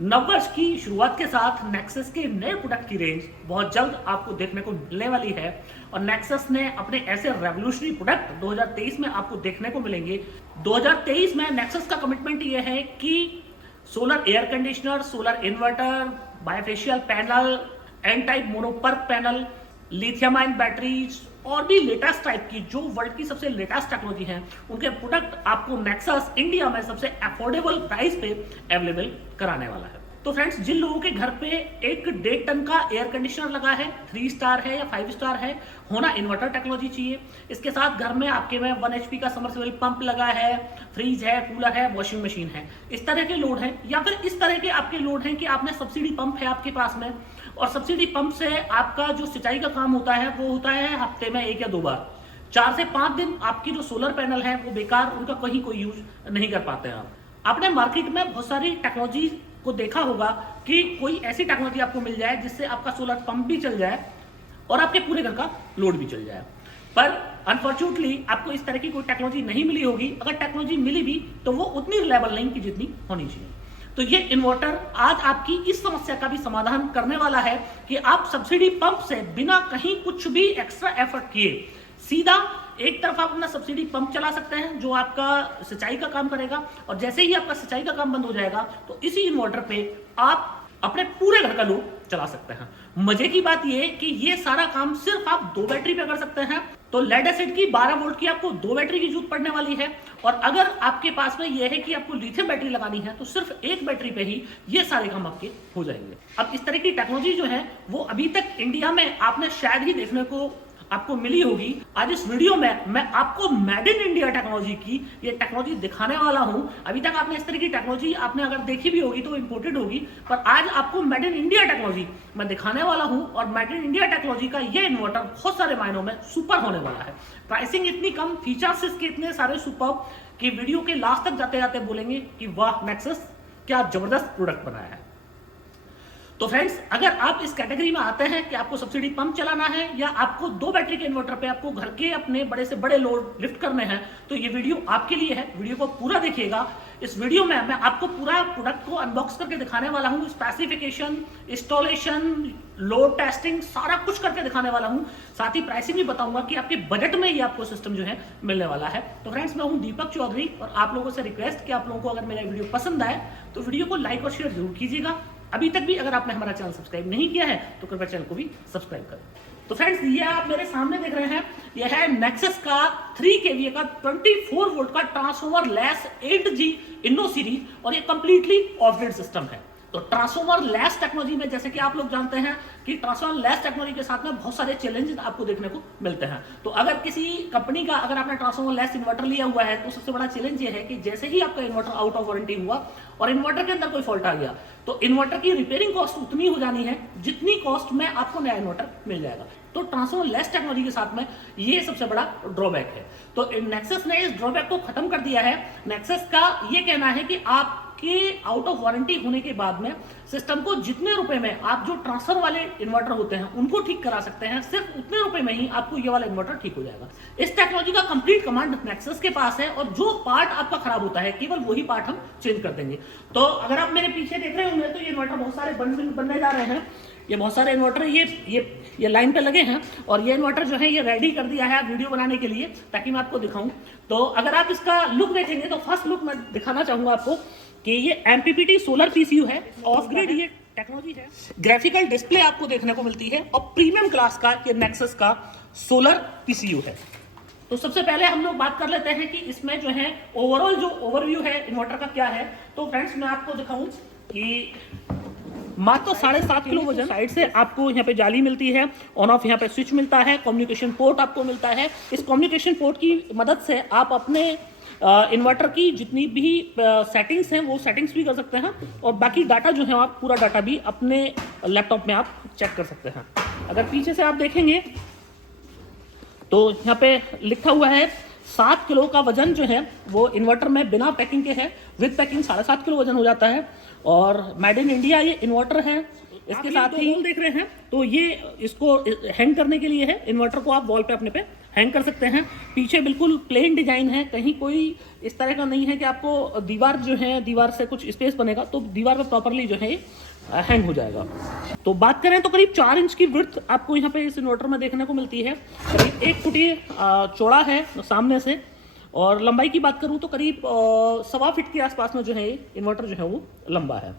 नववर्ष की शुरुआत के साथ नेक्सस के नए प्रोडक्ट की रेंज बहुत जल्द आपको देखने को मिलने वाली है और नेक्सस ने अपने ऐसे रेवोल्यूशनरी प्रोडक्ट 2023 में आपको देखने को मिलेंगे। 2023 में नेक्सस का कमिटमेंट ये है कि solar air conditioner, solar inverter, bifacial panel, N type monoperc panel, lithium ion batteries और भी लेटेस्ट टाइप की जो वर्ल्ड की सबसे लेटेस्ट टेक्नोलॉजी है उनके प्रोडक्ट आपको नेक्सस इंडिया में सबसे अफोर्डेबल प्राइस पे अवेलेबल कराने वाला है। तो फ्रेंड्स, जिन लोगों के घर पे एक 1.5 टन का एयर कंडीशनर लगा है, 3 स्टार है या 5 स्टार है, होना इन्वर्टर टेक्नोलॉजी चाहिए। इसके साथ घर में आपके में 1 HP का समरसेबल पंप लगा है, फ्रिज है, कूलर है, वॉशिंग मशीन है, इस तरह के लोड है, या फिर इस तरह के आपके लोड हैं कि आपने सब्सिडी पंप है आपके पास में और सब्सिडी पंप से आपका जो सिंचाई का काम होता है वो होता है हफ्ते में 1 या 2 बार। 4 से 5 दिन आपकी जो सोलर पैनल है वो बेकार, उनका कहीं कोई यूज नहीं कर पाते हैं आप। आपने मार्केट में बहुत सारी टेक्नोलॉजी को देखा होगा कि कोई ऐसी टेक्नोलॉजी आपको मिल जाए जिससे आपका सोलर पंप भी चल जाए और आपके पूरे घर का लोड भी चल जाए, पर अनफॉर्चुनेटली आपको इस तरह की कोई टेक्नोलॉजी नहीं मिली होगी। अगर टेक्नोलॉजी मिली भी तो वो उतनी रिलायबल नहीं कि जितनी होनी चाहिए। तो ये इन्वर्टर आज आपकी इस समस्या का भी समाधान करने वाला है कि आप सब्सिडी पंप से बिना कहीं कुछ भी एक्स्ट्रा एफर्ट किए सीधा एक तरफ आप अपना सब्सिडी पंप चला सकते हैं जो आपका सिंचाई का काम करेगा, और जैसे ही आपका सिंचाई का काम बंद हो जाएगा तो इसी इन्वर्टर पे आप अपने पूरे घर का लोड चला सकते हैं। मजे की बात यह कि ये सारा काम सिर्फ आप 2 बैटरी पे कर सकते हैं। तो लेड एसिड की 12 वोल्ट की आपको 2 बैटरी की जरूरत पड़ने वाली है, और अगर आपके पास में यह है कि आपको लिथियम बैटरी लगानी है तो सिर्फ 1 बैटरी पे ही ये सारे काम आपके हो जाएंगे। अब इस तरह की टेक्नोलॉजी जो है वो अभी तक इंडिया में आपने शायद ही देखने को आपको मिली होगी। आज इस वीडियो में मैं आपको मेड इन इंडिया टेक्नोलॉजी की ये टेक्नोलॉजी दिखाने वाला हूं। अभी तक आपने इस तरह की टेक्नोलॉजी आपने अगर देखी भी होगी तो इंपोर्टेड होगी, पर आज आपको मेड इन इंडिया टेक्नोलॉजी मैं दिखाने वाला हूं। और मेड इन इंडिया टेक्नोलॉजी का ये इन्वर्टर बहुत सारे मायनों में सुपर होने वाला है। प्राइसिंग इतनी कम, फीचर्स इसके इतने सारे सुपर कि वीडियो के लास्ट तक जाते जाते बोलेंगे कि वाह नेक्सस क्या जबरदस्त प्रोडक्ट बनाया है। तो फ्रेंड्स, अगर आप इस कैटेगरी में आते हैं कि आपको सब्सिडी पंप चलाना है या आपको 2 बैटरी के इन्वर्टर पे आपको घर के अपने बड़े से बड़े लोड लिफ्ट करने हैं, तो ये वीडियो आपके लिए है। वीडियो को पूरा देखिएगा। इस वीडियो में मैं आपको पूरा प्रोडक्ट को अनबॉक्स करके दिखाने वाला हूं, स्पेसिफिकेशन, इंस्टॉलेशन, लोड टेस्टिंग सारा कुछ करके दिखाने वाला हूं। साथ ही प्राइसिंग भी बताऊंगा कि आपके बजट में ये आपको सिस्टम जो है मिलने वाला है। तो फ्रेंड्स, मैं हूं दीपक चौधरी और आप लोगों से रिक्वेस्ट कि आप लोगों को अगर मेरा वीडियो पसंद आए तो वीडियो को लाइक और शेयर जरूर कीजिएगा। अभी तक भी अगर आपने हमारा चैनल सब्सक्राइब नहीं किया है तो कृपया चैनल को भी सब्सक्राइब करें। तो फ्रेंड्स, ये आप मेरे सामने देख रहे हैं, ये है नेक्सस का 3 kVA का 24 वोल्ट का ट्रांसफॉर्मर लेस 8G इन्नो सीरीज, और ये कंप्लीटली ऑफ ग्रिड सिस्टम है। तो ट्रांसफॉर्मर लेस टेक्नोलॉजी में जैसे कि आप लोग जानते हैं कि ट्रांसफॉर्मर लेस टेक्नोलॉजी के साथ में बहुत सारे चैलेंजेस आपको देखने को मिलते हैं। तो अगर किसी कंपनी का अगर आपने ट्रांसफॉर्मर लेस इन्वर्टर लिया हुआ है तो सबसे बड़ा चैलेंज ये है कि जैसे ही आपका इन्वर्टर आउट ऑफ वारंटी हुआ और इन्वर्टर के अंदर कोई फॉल्ट आ गया तो इन्वर्टर की रिपेयरिंग कॉस्ट उतनी हो जानी है जितनी कॉस्ट में आपको नया इन्वर्टर मिल जाएगा। तो ट्रांसफॉर्मर लेस टेक्नोलॉजी के साथ में ये सबसे बड़ा ड्रॉबैक है। तो नेक्सस ने इस ड्रॉबैक को खत्म कर दिया है। नेक्सस का ये कहना है कि आपके आउट ऑफ वारंटी होने के बाद में सिस्टम को जितने रुपए में आप जो ट्रांसफर वाले इन्वर्टर होते हैं उनको ठीक करा सकते हैं, सिर्फ उतने रुपए में ही आपको ये वाला इन्वर्टर ठीक हो जाएगा। इस टेक्नोलॉजी का कंप्लीट कमांड नेक्सस के पास है, और जो पार्ट आपका खराब होता है केवल वही पार्ट हम चेंज कर देंगे। तो अगर आप मेरे पीछे देख रहे होंगे तो ये इन्वर्टर बहुत सारे बनने जा रहे हैं। ये बहुत सारे इन्वर्टर ये लाइन पे लगे हैं, और ये इन्वर्टर जो है ये रेडी कर दिया है वीडियो बनाने के लिए ताकि मैं आपको दिखाऊं। तो अगर आप इसका लुक देखेंगे तो फर्स्ट लुक मैं दिखाना चाहूंगा आपको कि ये MPPT सोलर PCU है, ऑफ ग्रिड ये टेक्नोलॉजी है। ग्राफिकल डिस्प्ले आपको देखने को मिलती है और प्रीमियम क्लास का ये नेक्सस का सोलर PCU है। तो सबसे पहले हम लोग बात कर लेते हैं कि इसमें जो है ओवरऑल जो ओवरव्यू है इन्वर्टर का क्या है। तो फ्रेंड्स, मैं आपको दिखाऊं कि मात्र 7.5 किलो वजन, साइड से आपको यहाँ पे जाली मिलती है, ऑन ऑफ यहाँ पे स्विच मिलता है, कम्युनिकेशन पोर्ट आपको मिलता है। इस कम्युनिकेशन पोर्ट की मदद से आप अपने इन्वर्टर की जितनी भी सेटिंग्स हैं वो सेटिंग्स भी कर सकते हैं, और बाकी डाटा जो है आप पूरा डाटा भी अपने लैपटॉप में आप चेक कर सकते हैं। अगर पीछे से आप देखेंगे तो यहाँ पे लिखा हुआ है 7 किलो का वजन जो है वो इन्वर्टर में बिना पैकिंग के है, विद पैकिंग 7.5 किलो वजन हो जाता है। और मेड इन इंडिया ये इन्वर्टर है। इसके साथ ही देख रहे हैं तो ये इसको हैंग करने के लिए है। इन्वर्टर को आप वॉल पे अपने पे हैंग कर सकते हैं। पीछे बिल्कुल प्लेन डिजाइन है, कहीं कोई इस तरह का नहीं है कि आपको दीवार जो है दीवार से कुछ स्पेस बनेगा, तो दीवार पे प्रॉपरली जो है हैंग हो जाएगा। तो बात करें तो करीब 4 इंच की विड्थ आपको यहाँ पे इस इन्वर्टर में देखने को मिलती है। करीब 1 फुट ये चौड़ा है सामने से, और लंबाई की बात करूँ तो करीब 1.25 फीट के आसपास में जो है इन्वर्टर जो है वो लंबा है।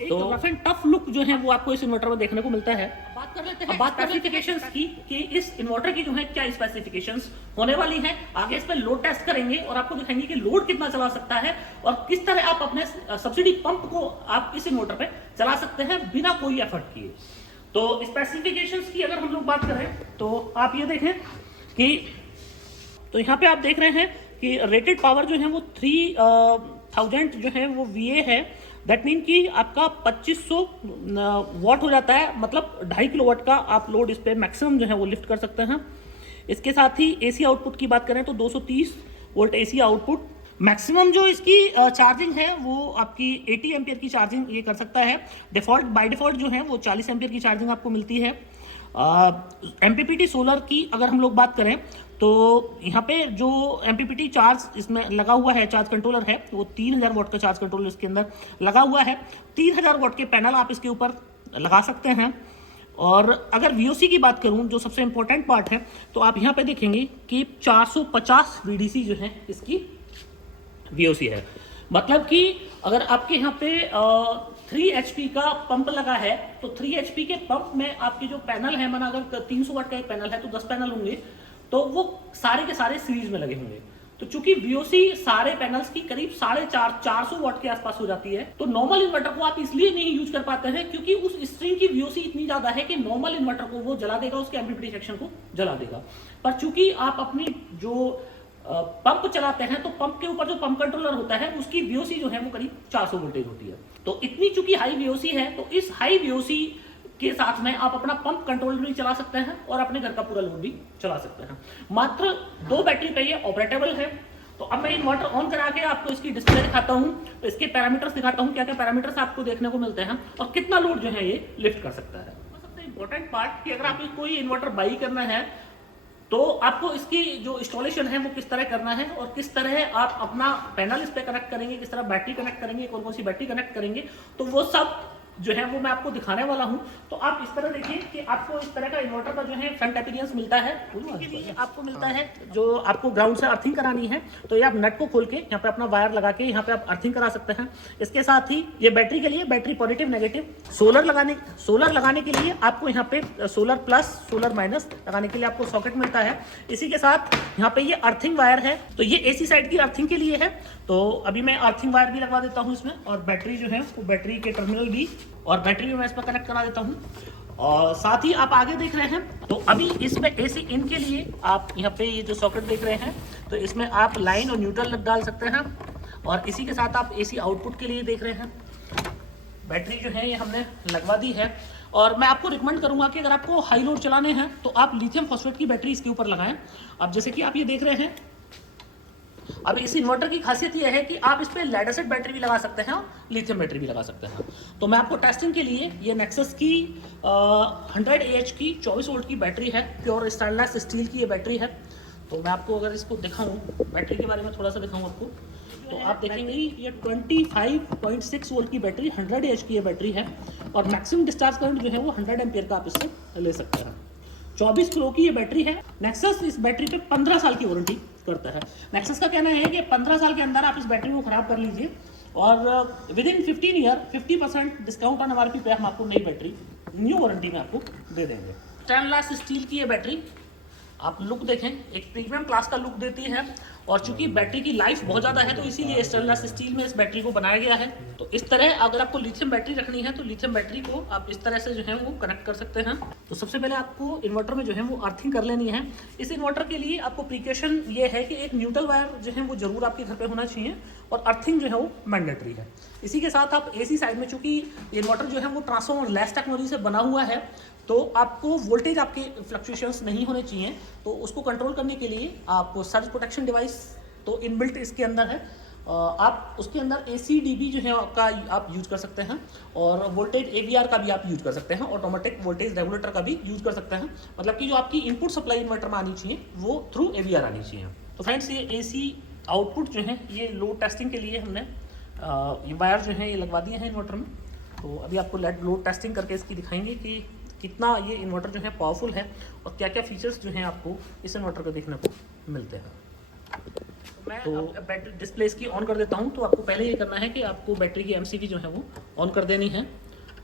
तो रफ एंड टफ लुक जो है वो आपको इस इन्वर्टर में देखने को मिलता है। बात कर लेते हैं स्पेसिफिकेशंस की कि इस इन्वर्टर की जो है क्या स्पेसिफिकेशंस होने वाली हैं। आगे इस पर लोड टेस्ट करेंगे और आपको दिखाएंगे कि लोड कितना चला सकता है और किस तरह आप अपने सब्सिडी पंप को आप इस इन्वर्टर पे चला सकते हैं बिना कोई एफर्ट किए। तो स्पेसिफिकेशंस की अगर हम लोग बात करें तो आप ये देखें कि तो यहाँ पे आप देख रहे हैं कि रेटेड पावर जो है वो 3000 जो है वो VA है। दैट मीन कि आपका 2500 वाट हो जाता है, मतलब 2.5 किलोवाट का आप लोड इस पर मैक्सिमम जो है वो लिफ्ट कर सकते हैं। इसके साथ ही AC आउटपुट की बात करें तो 230 वोल्ट AC आउटपुट। मैक्सिमम जो इसकी चार्जिंग है वो आपकी 80 एम्पियर की चार्जिंग ये कर सकता है। बाय डिफॉल्ट जो है वो 40 एम्पियर की चार्जिंग आपको मिलती है। MPPT सोलर की अगर हम लोग बात करें तो यहाँ पे जो MPPT चार्ज इसमें लगा हुआ है, चार्ज कंट्रोलर है, वो 3000 वाट का चार्ज कंट्रोलर इसके अंदर लगा हुआ है। 3000 वाट के पैनल आप इसके ऊपर लगा सकते हैं। और अगर VOC की बात करूं जो सबसे इंपॉर्टेंट पार्ट है, तो आप यहाँ पे देखेंगे कि 450 VDC जो है इसकी VOC है। मतलब कि अगर आपके यहाँ पे 3 HP का पंप लगा है तो 3 HP के पंप में आपके जो पैनल है, माना अगर 300 वाट का एक पैनल है तो 10 पैनल होंगे, तो वो सारे के सारे सीरीज में लगे होंगे। तो चूंकि VOC सारे पैनल्स की करीब 450 वाट के आसपास हो जाती है, तो नॉर्मल इन्वर्टर को आप इसलिए नहीं यूज कर पाते हैं क्योंकि उस स्ट्रिंग की VOC इतनी ज्यादा है कि नॉर्मल इन्वर्टर को वो जला देगा, उसके MPPT सेक्शन को जला देगा। पर चूंकि आप अपनी जो पंप चलाते हैं तो पंप के ऊपर जो पंप कंट्रोलर होता है उसकी VOC जो है वो करीब 400 वोल्टेज होती है। तो इतनी चूंकि हाई VOC है, तो इस हाई VOC के साथ में आप अपना पंप कंट्रोलर भी चला सकते हैं और अपने घर का पूरा लोड भी चला सकते हैं। मात्र 2 बैटरी पे ये ऑपरेटेबल है। तो अब मैं इन्वर्टर ऑन करा के आपको इसकी डिस्प्ले दिखाता हूँ, तो इसके पैरामीटर्स दिखाता हूँ, क्या क्या पैरामीटर्स आपको देखने को मिलते हैं और कितना लोड जो है ये लिफ्ट कर सकता है। सबसे इंपॉर्टेंट पार्ट कि अगर आपको कोई इन्वर्टर बाई करना है तो आपको इसकी जो इंस्टॉलेशन है वो किस तरह करना है और किस तरह आप अपना पैनल इस पे कनेक्ट करेंगे, किस तरह बैटरी कनेक्ट करेंगे, कौन कौन सी बैटरी कनेक्ट करेंगे, तो वो सब जो है वो मैं आपको दिखाने वाला हूं। तो आप इस तरह देखिए कि आपको इस तरह का इन्वर्टर का जो है फ्रंट अपीयरेंस मिलता है। उसके लिए आपको मिलता है जो आपको ग्राउंड से अर्थिंग करानी है, तो ये आप नट को खोल के यहाँ पे अपना वायर लगा के यहाँ पे आप अर्थिंग करा सकते हैं। इसके साथ ही ये बैटरी के लिए बैटरी पॉजिटिव नेगेटिव, सोलर लगाने के लिए आपको यहाँ पे सोलर प्लस सोलर माइनस लगाने के लिए आपको सॉकेट मिलता है। इसी के साथ यहाँ पे ये अर्थिंग वायर है, तो ये AC साइड की अर्थिंग के लिए है। तो अभी मैं अर्थिंग वायर भी लगवा देता हूँ इसमें, और बैटरी जो है वो बैटरी के टर्मिनल भी और बैटरी भी मैं इस पर कनेक्ट करा देता हूँ। और साथ ही आप आगे देख रहे हैं तो अभी इसमें AC इन के लिए आप यहाँ पे ये जो सॉकेट देख रहे हैं तो इसमें आप लाइन और न्यूट्रल डाल सकते हैं। और इसी के साथ आप AC आउटपुट के लिए देख रहे हैं बैटरी जो है ये हमने लगवा दी है। और मैं आपको रिकमेंड करूंगा कि अगर आपको हाई लोड चलाने हैं तो आप लिथियम फॉस्फेट की बैटरी इसके ऊपर लगाएं। अब जैसे कि आप ये देख रहे हैं, अब इस इन्वर्टर की खासियत यह है कि आप इस पे लेड एसिड बैटरी भी लगा सकते हैं और लिथियम बैटरी भी लगा सकते हैं। तो मैं आपको टेस्टिंग के लिए ये नेक्सस की 100 AH की 24 वोल्ट की बैटरी है, प्योर स्टेनलेस स्टील की ये बैटरी है। तो मैं आपको अगर इसको दिखाऊं, बैटरी के बारे में थोड़ा सा दिखाऊं आपको, तो आप देखेंगे ये 25.6 वोल्ट की बैटरी 100 AH की ये बैटरी है और मैक्सिमम डिस्चार्ज करंट जो है वो 100 एम्पियर का आप इससे ले सकते हैं। 24 किलो की ये बैटरी है। नेक्सस इस बैटरी पे 15 साल की वारंटी करता है। नेक्सस का कहना है कि 15 साल के अंदर आप इस बैटरी को खराब कर लीजिए और with in 15 year 50% discount on MRP पे हम आपको नई बैटरी न्यू वारंटी में आपको दे देंगे। स्टेनलेस स्टील की ये बैटरी, आप लुक देखें, एक प्रीमियम क्लास का लुक देती है। और चूंकि बैटरी की लाइफ बहुत ज़्यादा है तो इसीलिए स्टेनलेस स्टील में इस बैटरी को बनाया गया है। तो इस तरह अगर आपको लिथियम बैटरी रखनी है तो लिथियम बैटरी को आप इस तरह से जो है वो कनेक्ट कर सकते हैं। तो सबसे पहले आपको इन्वर्टर में जो है वो अर्थिंग कर लेनी है। इस इन्वर्टर के लिए आपको प्रिकॉशन ये है कि एक न्यूट्रल वायर जो है वो जरूर आपके घर पे होना चाहिए और अर्थिंग जो है वो मैंडेटरी है। इसी के साथ आप AC साइड में, चूंकि इन्वर्टर जो है वो ट्रांसफॉर्मर लेस टेक्नोलॉजी से बना हुआ है, तो आपको वोल्टेज आपके फ्लक्चुएशंस नहीं होने चाहिए। तो उसको कंट्रोल करने के लिए आपको सर्ज प्रोटेक्शन डिवाइस तो इनबिल्ट इसके अंदर है, आप उसके अंदर ACDB जो है का आप यूज कर सकते हैं, और वोल्टेज AVR का भी आप यूज कर सकते हैं, ऑटोमेटिक वोल्टेज रेगुलेटर का भी यूज कर सकते हैं। मतलब कि जो आपकी इनपुट सप्लाई इन्वर्टर में आनी चाहिए वो थ्रू AVR आनी चाहिए। तो फ्रेंड्स ये AC आउटपुट जो है ये लोड टेस्टिंग के लिए हमने ये वायर जो है ये लगवा दिए हैं इन्वर्टर में। तो अभी आपको लोड टेस्टिंग करके इसकी दिखाएंगे कि कितना ये इन्वर्टर जो है पावरफुल है और क्या क्या फीचर्स जो हैं आपको इस इन्वर्टर को देखने को मिलते हैं। मैं बैटरी डिस्प्ले इसकी ऑन कर देता हूं। तो आपको पहले ये करना है कि आपको बैटरी की MCV जो है वो ऑन कर देनी है।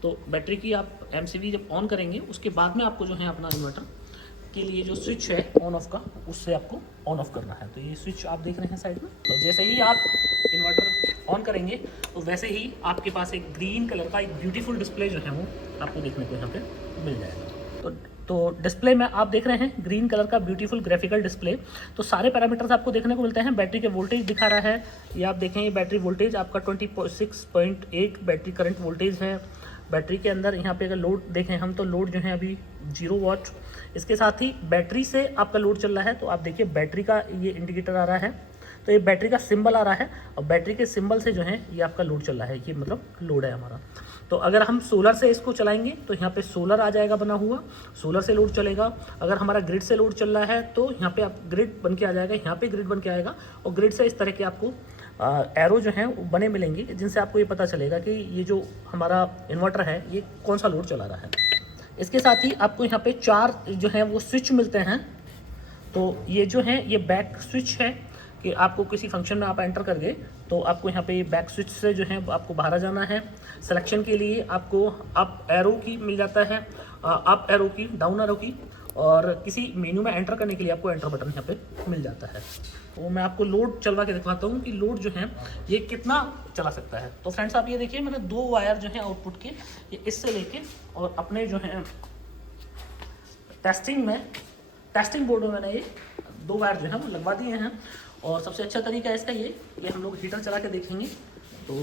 तो बैटरी की आप MCV जब ऑन करेंगे उसके बाद में आपको जो है अपना इन्वर्टर के लिए जो स्विच है ऑन ऑफ का उससे आपको ऑन ऑफ करना है। तो ये स्विच आप देख रहे हैं साइड में। तो जैसे ही आप इन्वर्टर ऑन करेंगे तो वैसे ही आपके पास एक ग्रीन कलर का एक ब्यूटीफुल डिस्प्ले जो है वो आपको देखने को यहाँ पे मिल जाएगा। तो डिस्प्ले में आप देख रहे हैं ग्रीन कलर का ब्यूटीफुल ग्राफिकल डिस्प्ले। तो सारे पैरामीटर्स आपको देखने को मिलते हैं। बैटरी के वोल्टेज दिखा रहा है, ये आप देखें, ये बैटरी वोल्टेज आपका 26.8 बैटरी करंट वोल्टेज है। बैटरी के अंदर यहाँ पे अगर लोड देखें हम तो लोड जो है अभी 0 वाट। इसके साथ ही बैटरी से आपका लोड चल रहा है। तो आप देखिए बैटरी का ये इंडिकेटर आ रहा है, तो ये बैटरी का सिंबल आ रहा है और बैटरी के सिंबल से जो है ये आपका लोड चल रहा है, ये मतलब लोड है हमारा। तो अगर हम सोलर से इसको चलाएंगे तो यहाँ पे सोलर आ जाएगा बना हुआ, सोलर से लोड चलेगा। अगर हमारा ग्रिड से लोड चल रहा है तो यहाँ पे आप ग्रिड बन के आ जाएगा, यहाँ पे ग्रिड बन के आएगा और ग्रिड से इस तरह के आपको एरो जो हैं बने मिलेंगे जिनसे आपको ये पता चलेगा कि ये जो हमारा इन्वर्टर है ये कौन सा लोड चला रहा है। इसके साथ ही आपको यहाँ पे 4 जो है वो स्विच मिलते हैं। तो ये जो है ये बैक स्विच है कि आपको किसी फंक्शन में आप एंटर कर गए तो आपको यहाँ पे बैक स्विच से जो है आपको बाहर आ जाना है। सिलेक्शन के लिए आपको अप एरो की मिल जाता है, अप एरो की, डाउन एरो की, और किसी मेन्यू में एंटर करने के लिए आपको एंटर बटन यहाँ पे मिल जाता है। तो मैं आपको लोड चलवा के दिखाता हूँ कि लोड जो है ये कितना चला सकता है। तो फ्रेंड्स आप ये देखिए मैंने 2 वायर जो है आउटपुट के ये इससे लेके और अपने जो है टेस्टिंग बोर्ड में मैंने ये 2 वायर जो है वो लगवा दिए हैं। और सबसे अच्छा तरीका है इसका ये हम लोग हीटर चला के देखेंगे। तो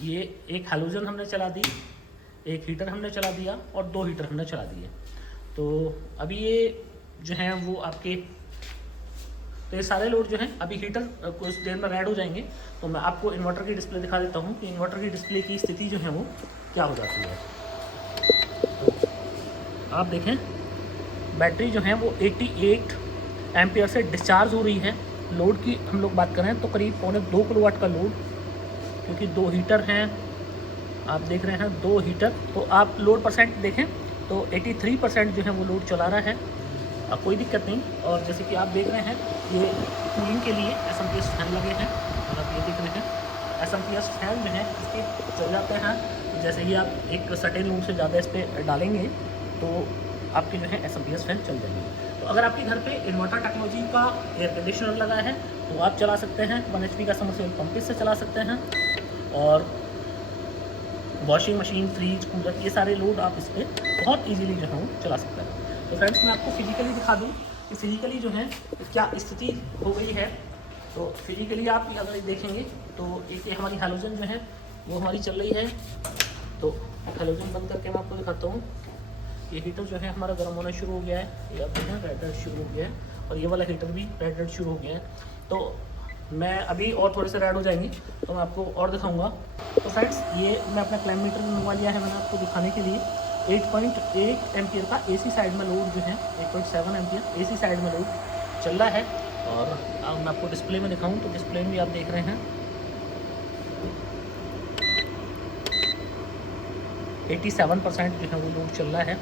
ये एक हैलोजन हमने चला दी, एक हीटर हमने चला दिया और 2 हीटर हमने चला दिए। तो अभी ये जो हैं वो आपके, तो ये सारे लोड जो हैं अभी हीटर कुछ देर में रेड हो जाएंगे। तो मैं आपको इन्वर्टर की डिस्प्ले दिखा देता हूँ कि इन्वर्टर की डिस्प्ले की स्थिति जो है वो क्या हो जाती है। तो आप देखें बैटरी जो है वो 88 एम्पियर से डिस्चार्ज हो रही है। लोड की हम लोग बात करें तो करीब 2.25 किलोवाट का लोड, क्योंकि 2 हीटर हैं, आप देख रहे हैं 2 हीटर। तो आप लोड परसेंट देखें तो 83% जो है वो लोड चला रहा है, कोई दिक्कत नहीं। और जैसे कि आप देख रहे हैं ये कूलिंग के लिए SMPS फैन लगे हैं, और आप ये देख रहे हैं SMPS फैन जो है इसके चल जाते हैं। जैसे ही आप एक सर्टेन लोड से ज़्यादा इस पर डालेंगे तो आपके जो है SMPS फैन चल जाएंगे। तो अगर आपके घर पे इन्वर्टर टेक्नोलॉजी का एयर कंडीशनर लगा है तो आप चला सकते हैं, 1 HP का समरसेबल पंप से चला सकते हैं। और वॉशिंग मशीन, फ्रिज, कूलर, ये सारे लोड आप इस पर बहुत ईजीली जो है वो चला सकते हैं। तो फ्रेंड्स मैं आपको फिजिकली दिखा दूँ कि फिजिकली जो है क्या स्थिति हो गई है। तो फिजिकली आप अगर देखेंगे तो एक ये हमारी हैलोजन जो है वो हमारी चल रही है। तो हैलोजन बंद करके मैं आपको दिखाता हूँ। ये हीटर जो है हमारा गर्म होना शुरू हो गया है, ये आप देखें रेड रेड शुरू हो गया है, और ये वाला हीटर भी रेड रेड शुरू हो गया है। तो मैं अभी और थोड़े से रेड हो जाएंगे तो मैं आपको और दिखाऊंगा। तो फ्रेंड्स ये मैं अपना क्लाइम मीटर मंगवा लिया है मैंने आपको दिखाने के लिए। 8.8 एम्पियर का AC साइड में लोड जो है 8.7 एम्पियर AC साइड में लोड चल रहा है। और अब मैं आपको डिस्प्ले में दिखाऊँ तो डिस्प्ले में भी आप देख रहे हैं 87% जो है वो लोड चल रहा है।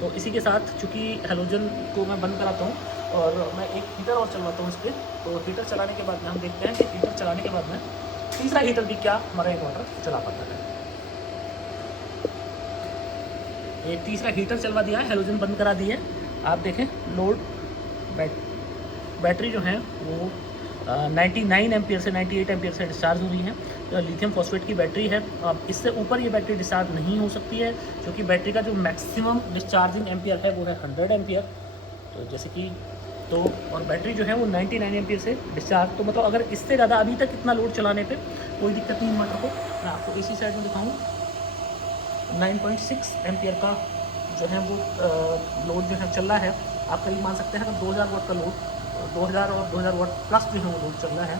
तो इसी के साथ चूँकि हैलोजन को मैं बंद कराता हूँ और मैं एक हीटर और चलवाता हूँ इस पर। तो हीटर चलाने के बाद में हम देखते हैं कि हीटर चलाने के बाद में तीसरा हीटर भी क्या हमारा इन्वर्टर चला पाता है। ये तीसरा हीटर चलवा दिया है, हैलोजन बंद करा दी है। आप देखें लोड बैटरी जो है वो 99 एम्पियर से 98 एम्पियर से डिस्चार्ज हो रही है। तो लिथियम फॉस्फेट की बैटरी है। अब इससे ऊपर ये बैटरी डिस्चार्ज नहीं हो सकती है, क्योंकि बैटरी का जो मैक्सिमम डिस्चार्जिंग एम्पियर है वो है 100 एम्पियर। तो जैसे कि तो और बैटरी जो है वो 99 एम्पियर से डिस्चार्ज। तो मतलब अगर इससे ज़्यादा अभी तक इतना लोड चलाने पे कोई दिक्कत नहीं इन्वर्टर को। मैं आपको AC साइड में दिखाऊँ 9.6 एम्पियर का जो है वो लोड जो है चल रहा है। आप कहीं मान सकते हैं अगर 2000 वाट का लोड, 2000 और 2000 वाट प्लस जो है वो लोड चल रहा है।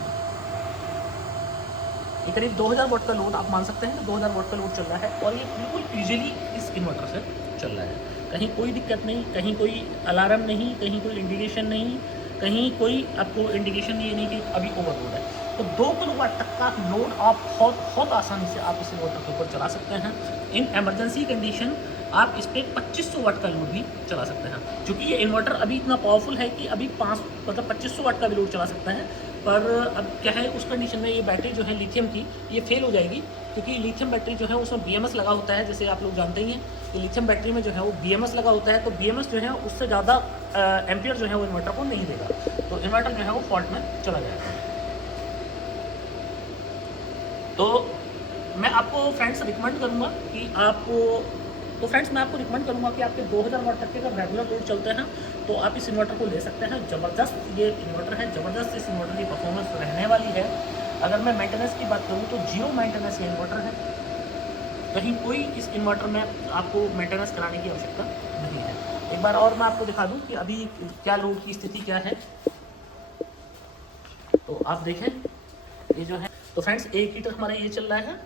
ये करीब 2000 वोट का लोड आप मान सकते हैं, 2000 वोट का लोड चल रहा है और ये बिल्कुल ईजिली इस इन्वर्टर से चल रहा है। कहीं कोई दिक्कत नहीं, कहीं कोई अलार्म नहीं, कहीं कोई इंडिकेशन नहीं, कहीं कोई आपको इंडिकेशन ये नहीं कि अभी ओवरलोड है। तो 2 किलोवाट तक का लोड आप बहुत आसानी से आप इस इन्वर्टर के ऊपर चला सकते हैं। इन एमरजेंसी कंडीशन आप इस पर 2500 वाट का लोड भी चला सकते हैं, क्योंकि ये इन्वर्टर अभी इतना पावरफुल है कि अभी 2500 वाट का भी लोड चला सकता है। पर अब क्या है, उस कंडीशन में ये बैटरी जो है लिथियम की, ये फेल हो जाएगी, क्योंकि लिथियम बैटरी जो है उसमें BMS लगा होता है, जैसे आप लोग जानते ही हैं कि लिथियम बैटरी में जो है वो BMS लगा होता है। तो BMS जो है उससे ज़्यादा एम्पियर जो है वो इन्वर्टर को नहीं देगा, तो इन्वर्टर जो है वो फॉल्ट में चला जाएगा। तो मैं आपको फ्रेंड्स रिकमेंड करूँगा कि मैं आपको रिकमेंड करूँगा कि आपके 2000 वाट तक के अगर रेगुलर लोड चलते हैं तो आप इस इन्वर्टर को ले सकते हैं। ज़बरदस्त ये इन्वर्टर है, ज़बरदस्त इस इन्वर्टर की परफॉर्मेंस रहने वाली है। अगर मैं मेंटेनेंस की बात करूँ तो 0 मेंटेनेंस ये इन्वर्टर है, कहीं कोई इस इन्वर्टर में आपको मेंटेनेंस कराने की आवश्यकता नहीं है। एक बार और मैं आपको दिखा दूँ कि अभी क्या लोड की स्थिति क्या है। तो आप देखें ये जो है, तो फ्रेंड्स एक हीटर हमारा ये चल रहा है,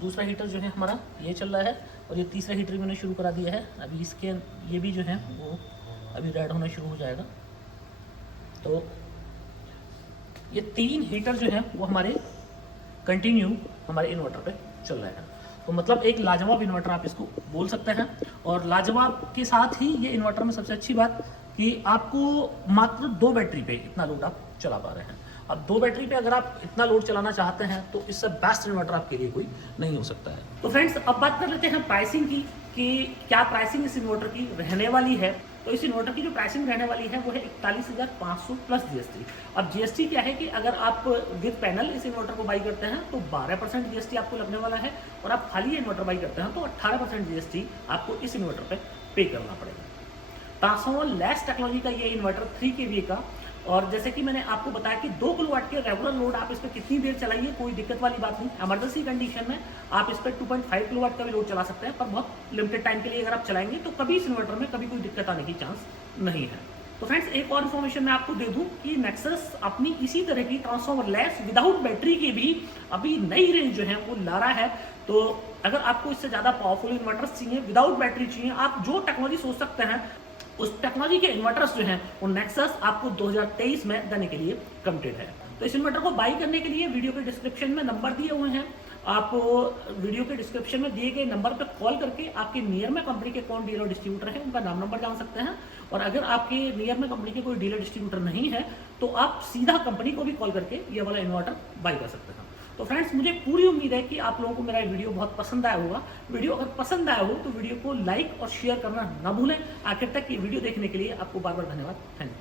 दूसरा हीटर जो है हमारा ये चल रहा है और ये तीसरा हीटर भी मैंने शुरू करा दिया है। अभी इसके ये भी जो है वो अभी रेड होना शुरू हो जाएगा। तो ये 3 हीटर जो है वो हमारे कंटिन्यू हमारे इन्वर्टर पे चल रहे हैं। तो मतलब एक लाजवाब इन्वर्टर आप इसको बोल सकते हैं। और लाजवाब के साथ ही ये इन्वर्टर में सबसे अच्छी बात कि आपको मात्र 2 बैटरी पे इतना लोड आप चला पा रहे हैं। अब 2 बैटरी पे अगर आप इतना लोड चलाना चाहते हैं तो इससे बेस्ट इन्वर्टर आपके लिए कोई नहीं हो सकता है। तो फ्रेंड्स अब बात कर लेते हैं प्राइसिंग की, कि क्या प्राइसिंग इस इन्वर्टर की रहने वाली है। तो इस इन्वर्टर की जो प्राइसिंग रहने वाली है वो है 41,500 प्लस GST। अब GST क्या है कि अगर आप विद पैनल इस इन्वर्टर को बाई करते हैं तो 12% GST आपको लगने वाला है, और आप खाली इन्वर्टर बाई करते हैं तो 18% GST आपको इस इन्वर्टर पर पे करना पड़ेगा। ट्रांसफॉर्मर लेस टेक्नोलॉजी का ये इन्वर्टर 3 kVA का, और जैसे कि मैंने आपको बताया कि 2 किलोवाट के रेगुलर लोड आप इस पर कितनी देर चलाइए कोई दिक्कत वाली बात नहीं। इमरजेंसी कंडीशन में आप इस पर 2.5 किलोवाट का भी लोड चला सकते हैं, पर बहुत लिमिटेड टाइम के लिए अगर आप चलाएंगे तो कभी इस इन्वर्टर में कभी कोई दिक्कत आने की चांस नहीं है। तो फ्रेंड्स एक और इन्फॉर्मेशन मैं आपको दे दूं कि नेक्सस अपनी इसी तरह की ट्रांसफॉर्मर लेस विदाउट बैटरी की भी अभी नई रेंज जो है वो ला रहा है। तो अगर आपको इससे ज़्यादा पावरफुल इन्वर्टर्स चाहिए, विदाउट बैटरी चाहिए, आप जो टेक्नोलॉजी सोच सकते हैं उस टेक्नोलॉजी के इन्वर्टर्स जो हैं वो नेक्सस आपको 2023 में देने के लिए कमिटेड है। तो इस इन्वर्टर को बाई करने के लिए वीडियो के डिस्क्रिप्शन में नंबर दिए हुए हैं, आप वीडियो के डिस्क्रिप्शन में दिए गए नंबर पर कॉल करके आपके नियर में कंपनी के कौन डीलर डिस्ट्रीब्यूटर है उनका नाम नंबर जान सकते हैं। और अगर आपके नियर में कंपनी के कोई डीलर डिस्ट्रीब्यूटर नहीं है तो आप सीधा कंपनी को भी कॉल करके ये वाला इन्वर्टर बाई कर सकते हैं। तो फ्रेंड्स मुझे पूरी उम्मीद है कि आप लोगों को मेरा वीडियो बहुत पसंद आया होगा। वीडियो अगर पसंद आया हो तो वीडियो को लाइक और शेयर करना ना भूलें। आखिर तक ये वीडियो देखने के लिए आपको बार बार धन्यवाद। Thank you.